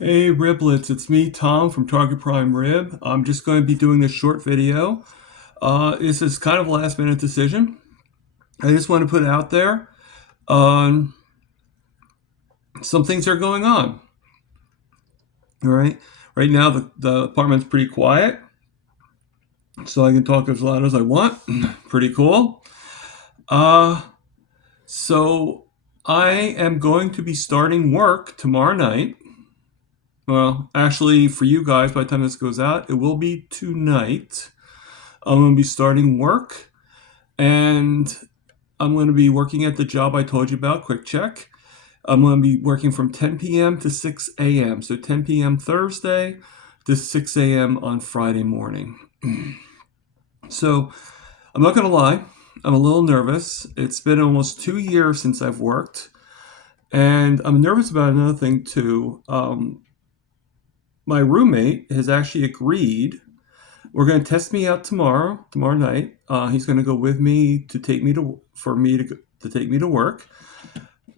Hey Riblets, it's me, Tom from Target Prime Rib. I'm just going to be doing this short video. This is kind of a last minute decision. I just want to put it out there. Um, some things are going on. All right. Right now, the apartment's pretty quiet, so I can talk as loud as I want. Pretty cool. Uh, so I am going to be starting work tomorrow night. Well, actually, for you guys, by the time this goes out, it will be tonight. I'm going to be starting work. And I'm going to be working at the job I told you about, Quick Check. I'm going to be working from 10 p.m. to 6 a.m. So 10 p.m. Thursday to 6 a.m. on Friday morning. So I'm not going to lie, I'm a little nervous. It's been almost 2 years since I've worked. And I'm nervous about another thing too. My roommate has actually agreed. We're going to test me out tomorrow night. He's going to go with me to take me to take me to work.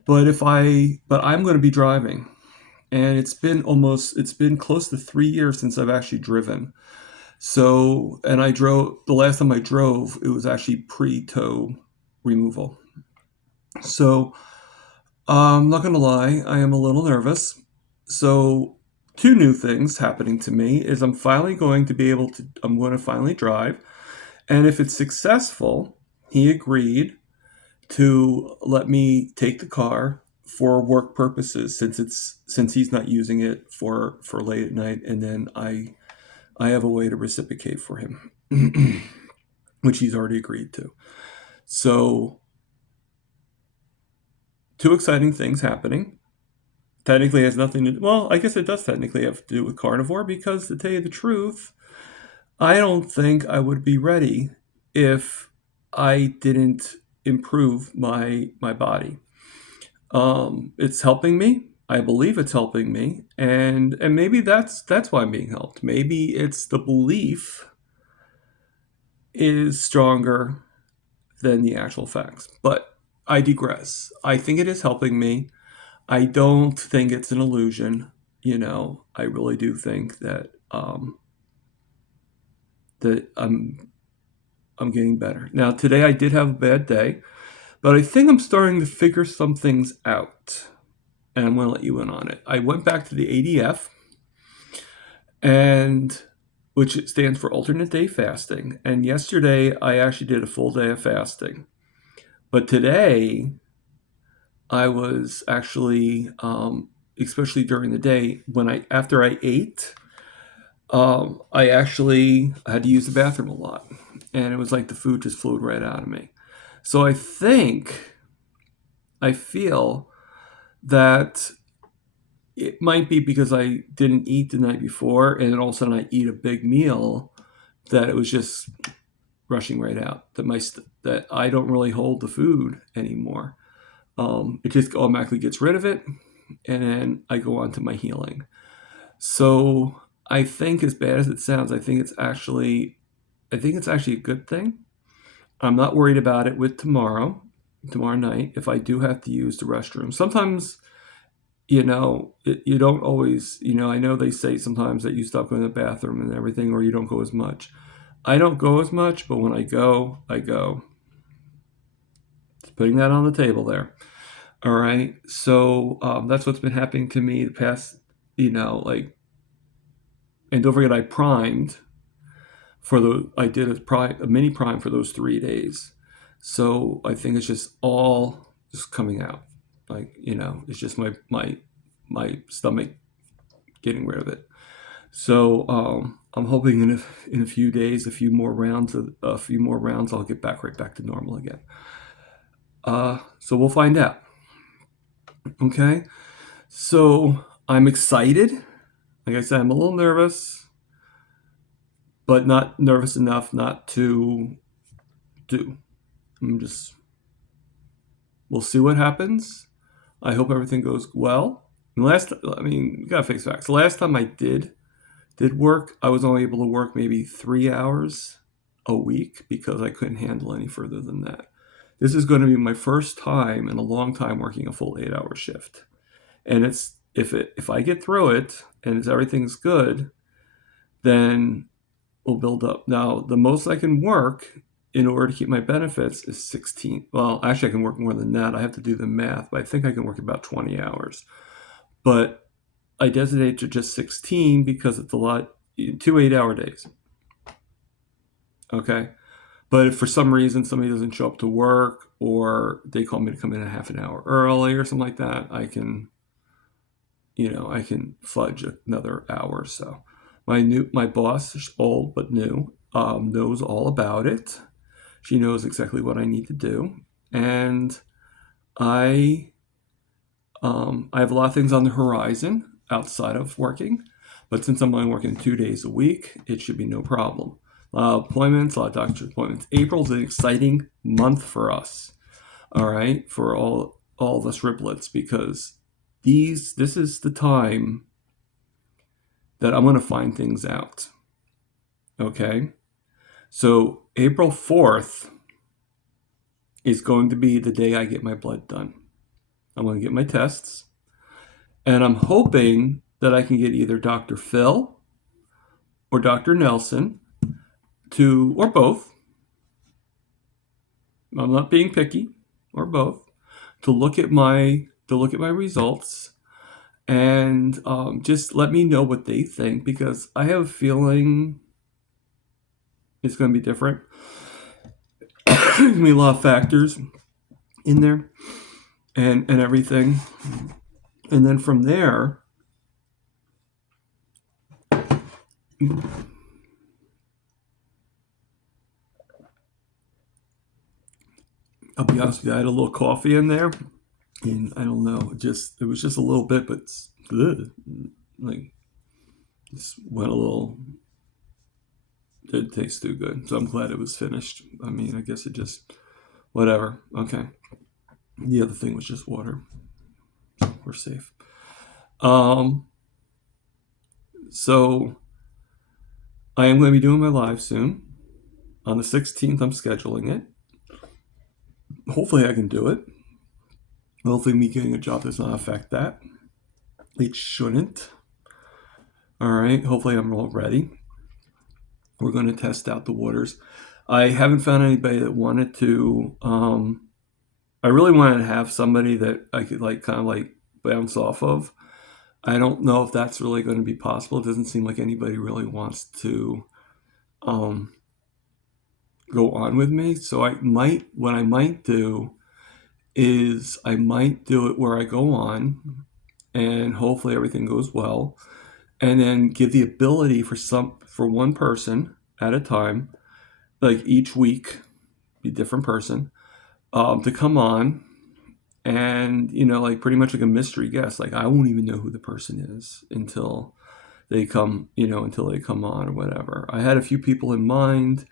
But I'm going to be driving, and it's been close to 3 years since I've actually driven. So, and I drove the last time I drove, it was actually pre-tow removal. So, I'm not going to lie, I am a little nervous. So, two new things happening to me is I'm going to finally drive. And if it's successful, he agreed to let me take the car for work purposes since he's not using it for late at night, and then I have a way to reciprocate for him, which he's already agreed to. So two exciting things happening. Technically has nothing to, well, I guess it does technically have to do with carnivore, because to tell you the truth, I don't think I would be ready if I didn't improve my body. It's helping me. I believe it's helping me, and maybe that's why I'm being helped. Maybe it's the belief is stronger than the actual facts. But I digress. I think it is helping me. I don't think it's an illusion. I really do think that I'm getting better. Now today I did have a bad day, but I think I'm starting to figure some things out, and I'm going to let you in on it. I went back to the ADF, and which stands for alternate day fasting. And yesterday I actually did a full day of fasting. But today I was actually, especially during the day, when I after I ate, I actually had to use the bathroom a lot, and it was like the food just flowed right out of me. So I feel that it might be because I didn't eat the night before, and then all of a sudden I eat a big meal, that it was just rushing right out. That I don't really hold the food anymore. It just automatically gets rid of it, and then I go on to my healing. So I think, as bad as it sounds, I think it's actually a good thing. I'm not worried about it with tomorrow night, if I do have to use the restroom. Sometimes, you don't always, I know they say sometimes that you stop going to the bathroom and everything, or you don't go as much. I don't go as much, but when I go, I go. Just putting that on the table there. All right. So that's what's been happening to me the past, like, and don't forget, I did a mini prime for those 3 days. So I think it's just all just coming out. Like, it's just my stomach getting rid of it. So I'm hoping in a few days, a few more rounds, I'll get right back to normal again. So we'll find out. Okay. So I'm excited. Like I said, I'm a little nervous, but not nervous enough not to do. I'm just, we'll see what happens. I hope everything goes well. I mean, you gotta face facts. The last time I did work, I was only able to work maybe 3 hours a week because I couldn't handle any further than that. This is going to be my first time in a long time working a full 8-hour shift, and if I get through it and everything's good, then we'll build up. Now, the most I can work in order to keep my benefits is 16. Well, actually, I can work more than that. I have to do the math, but I think I can work about 20 hours. But I designate to just 16 because it's a lot, 2 8-hour days. Okay. But if for some reason somebody doesn't show up to work or they call me to come in a half an hour early or something like that, I can fudge another hour or so. My boss is old but new, knows all about it. She knows exactly what I need to do, and I have a lot of things on the horizon outside of working, but since I'm only working 2 days a week, it should be no problem. A lot of appointments, a lot of doctor appointments. April's an exciting month for us, all right, for all of us riblets, because this is the time that I'm going to find things out. Okay? So April 4th is going to be the day I get my blood done. I'm going to get my tests, and I'm hoping that I can get either Dr. Phil or Dr. Nelson or both. I'm not being picky, or both, to look at my results and just let me know what they think, because I have a feeling it's going to be different. There's going to be a lot of factors in there and everything. And then from there, I'll be honest with you, I had a little coffee in there, and I don't know, it was just a little bit, but good. Like, just went a little, didn't taste too good. So I'm glad it was finished. I mean, I guess it just, whatever. Okay. The other thing was just water. We're safe. So I am going to be doing my live soon. On the 16th, I'm scheduling it. Hopefully I can do it. Hopefully me getting a job does not affect that. It shouldn't. All right. Hopefully I'm all ready. We're going to test out the waters. I haven't found anybody that wanted to. I really wanted to have somebody that I could kind of bounce off of. I don't know if that's really going to be possible. It doesn't seem like anybody really wants to go on with me. So what I might do is I might do it where I go on and hopefully everything goes well, and then give the ability for one person at a time, like each week, be a different person, to come on, and pretty much like a mystery guest. Like, I won't even know who the person is until they come on or whatever. I had a few people in mind,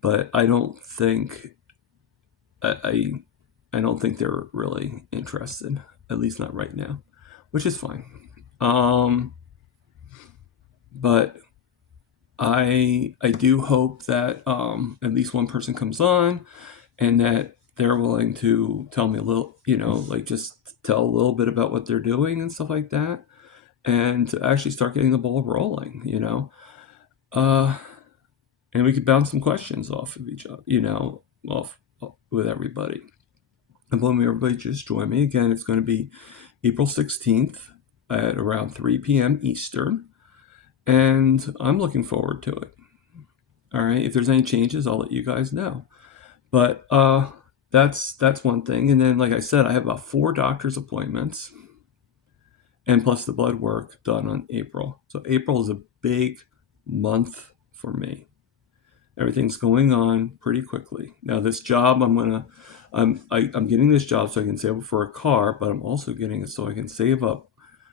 but I don't think I don't think they're really interested, at least not right now, which is fine. But I do hope that at least one person comes on, and that they're willing to tell me a little, just tell a little bit about what they're doing and stuff like that, and to actually start getting the ball rolling, and we could bounce some questions off of each other, off with everybody. And when everybody just join me again, it's going to be April 16th at around 3 p.m. Eastern, and I'm looking forward to it. All right, if there's any changes, I'll let you guys know. But that's one thing. And then, like I said, I have about 4 doctor's appointments, and plus the blood work done on April. So April is a big month for me. Everything's going on pretty quickly. Now, this job, I'm getting this job so I can save up for a car, but I'm also getting it so I can save up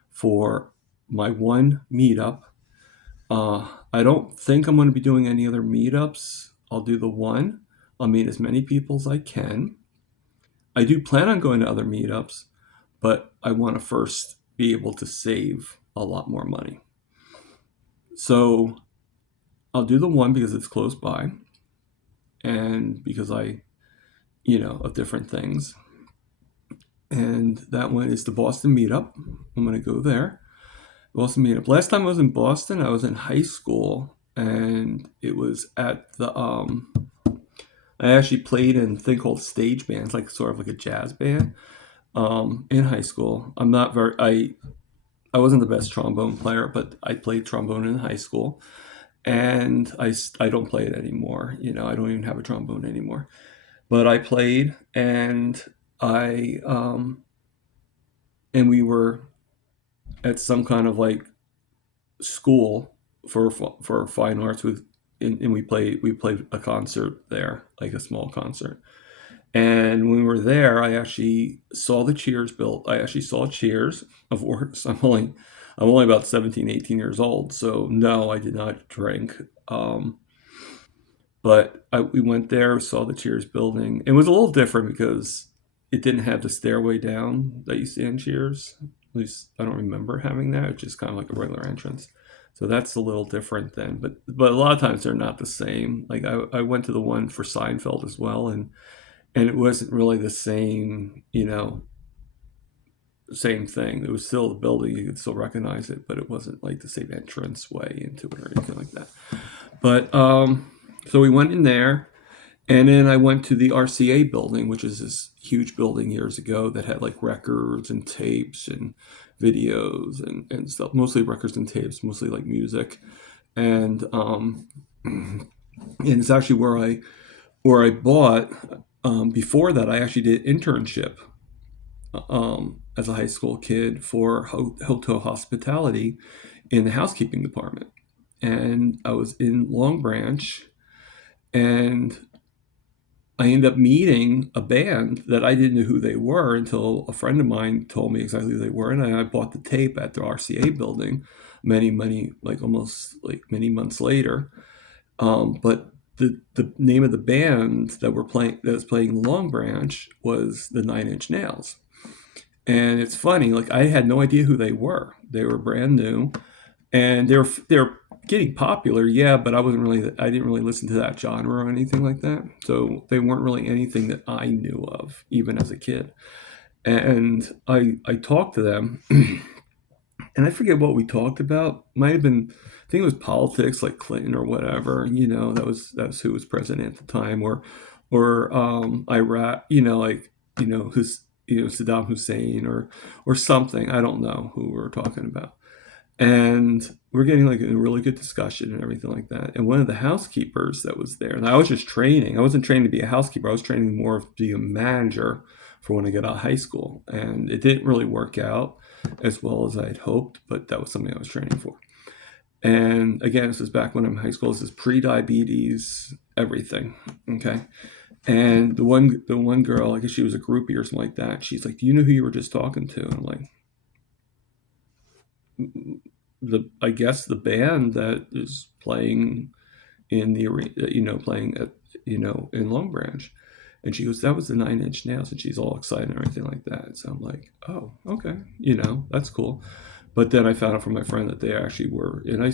for my one meetup. I don't think I'm going to be doing any other meetups. I'll do the one. I'll meet as many people as I can. I do plan on going to other meetups, but I want to first be able to save a lot more money. So I'll do the one because it's close by, and because of different things. and that one is the Boston Meetup. I'm going to go there. Boston Meetup. Last time I was in Boston, I was in high school, and it was at the I actually played in a thing called stage bands, like sort of like a jazz band, in high school. I wasn't the best trombone player, but I played trombone in high school, and I don't play it anymore. I don't even have a trombone anymore. But I played, and I and we were at some kind of like school for fine arts and we played a concert there, like a small concert. And when we were there, I actually saw the Cheers built. I actually saw Cheers. Of course, I'm only about 17, 18 years old, so no, I did not drink. But we went there, saw the Cheers building. It was a little different because it didn't have the stairway down that you see in Cheers. At least I don't remember having that. It's just kind of like a regular entrance. So that's a little different then. But a lot of times they're not the same. Like I went to the one for Seinfeld as well, and it wasn't really the same, same thing. It was still the building. You could still recognize it, but it wasn't like the same entrance way into it or anything like that. But so we went in there, and then I went to the RCA building, which is this huge building years ago that had like records and tapes and videos and stuff. Mostly records and tapes, mostly like music. And it's actually where I bought. Before that, I actually did internship as a high school kid for hotel hospitality in the housekeeping department. And I was in Long Branch, and I ended up meeting a band that I didn't know who they were until a friend of mine told me exactly who they were. And I bought the tape at the RCA building almost like many months later. But the name of the band that was playing Long Branch was the Nine Inch Nails. And it's funny, like I had no idea who they were. They were brand new, and they're getting popular, yeah, but I didn't really listen to that genre or anything like that. So they weren't really anything that I knew of, even as a kid. And I talked to them, and I forget what we talked about. Might have been, I think it was politics, like Clinton or whatever. That was who was president at the time, or Iraq. Saddam Hussein or something. I don't know who we were talking about. And we're getting like a really good discussion and everything like that. And one of the housekeepers that was there, and I was just training. I wasn't trained to be a housekeeper. I was training more to be a manager for when I got out of high school. And it didn't really work out as well as I had hoped, but that was something I was training for. And again, this is back when I'm in high school. This is pre-diabetes, everything. Okay. And the one girl, I guess she was a groupie or something like that. She's like, "Do you know who you were just talking to?" And I'm like, I guess the band that is playing in the arena, playing at, in Long Branch. And she goes, "That was the Nine Inch Nails," and she's all excited and everything like that. So I'm like, "Oh, okay, that's cool." But then I found out from my friend that they actually were, and I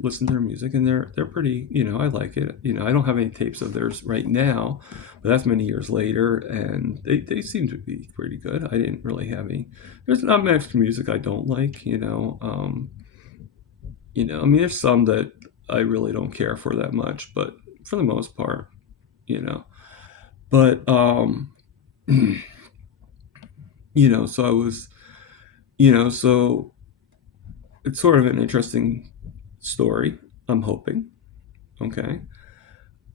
listened to their music, and they're pretty, I like it. I don't have any tapes of theirs right now, but that's many years later, and they seem to be pretty good. I didn't really have any. There's not much music I don't like, I mean, there's some that I really don't care for that much, but for the most part, you know. But so I was, so it's sort of an interesting story. I'm hoping. Okay.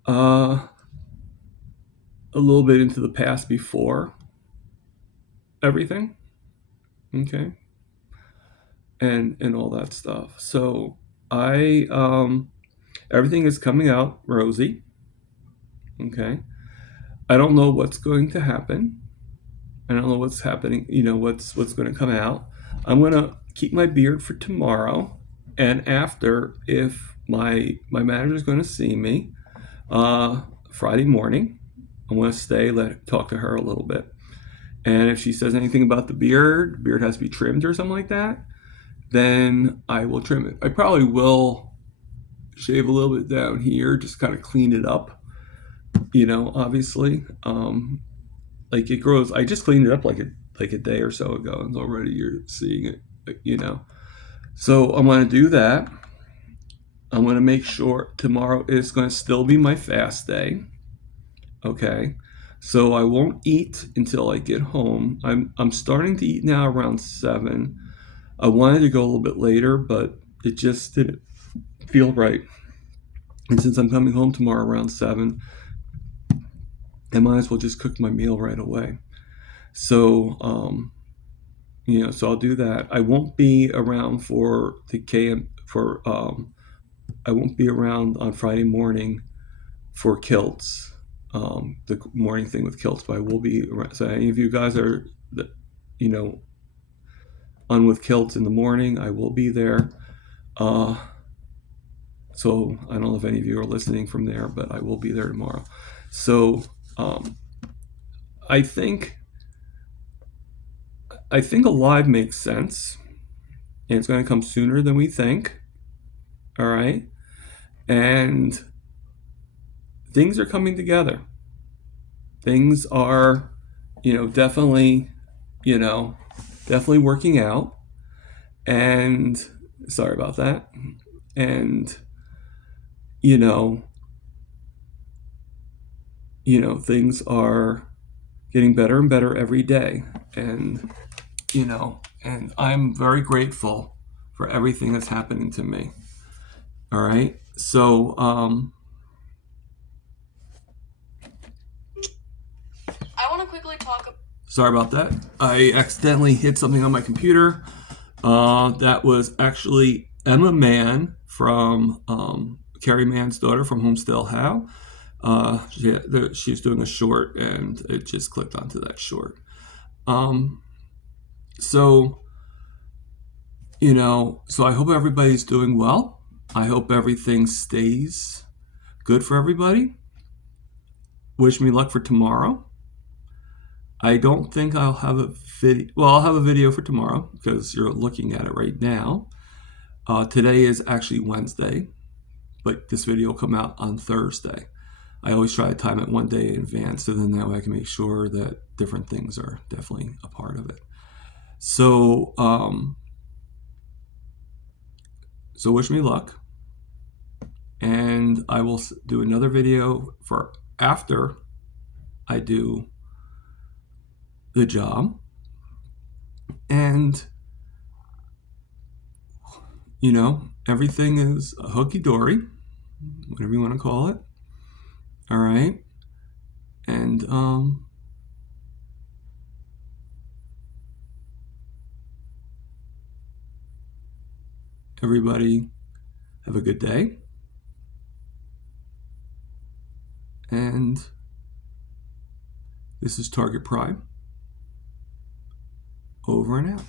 Uh, a little bit into the past before everything. Okay. And all that stuff. So I everything is coming out rosy. Okay. I don't know what's going to happen. I don't know what's happening. What's going to come out. I'm going to keep my beard for tomorrow, and after, if my manager is going to see me Friday morning, I'm going to stay, talk to her a little bit, and if she says anything about the beard has to be trimmed or something like that, then I will trim it. I probably will shave a little bit down here, just kind of clean it up. Obviously, like it grows. I just cleaned it up like like a day or so ago, and already you're seeing it, you know. So I'm going to do that. I'm going to make sure tomorrow is going to still be my fast day. Okay. So I won't eat until I get home. I'm starting to eat now around 7. I wanted to go a little bit later, but it just didn't feel right. And since I'm coming home tomorrow around 7, I might as well just cook my meal right away. So, so I'll do that. I won't be around for the KM for I won't be around on Friday morning for kilts, the morning thing with kilts, but I will be around. So any of you guys are, you know, on with kilts in the morning, I will be there. So I don't know if any of you are listening from there, but I will be there tomorrow. So I think a live makes sense, and it's going to come sooner than we think. All right, and things are coming together. Things are, definitely, definitely working out. And sorry about that. And things are getting better and better every day. And and I'm very grateful for everything that's happening to me. All right. So I want to quickly talk. Sorry about that. I accidentally hit something on my computer. That was actually Emma Mann from Carrie Mann's daughter from Homestill How. She's doing a short, and it just clicked onto that short. So I hope everybody's doing well. I hope everything stays good for everybody. Wish me luck for tomorrow. I don't think I'll have a video. Well, I'll have a video for tomorrow because you're looking at it right now. Today is actually Wednesday, but this video will come out on Thursday. I always try to time it one day in advance, so then that way I can make sure that different things are definitely a part of it. So, so wish me luck, and I will do another video for after I do the job, and everything is hunky-dory, whatever you want to call it. All right. And everybody have a good day. And this is Target Prime. Over and out.